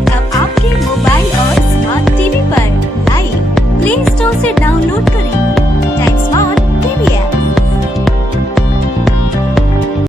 अब आपके मोबाइल और स्मार्ट टीवी पर लाइव प्ले स्टोर से डाउनलोड करें टाइम स्मार्ट टीवी ऐप।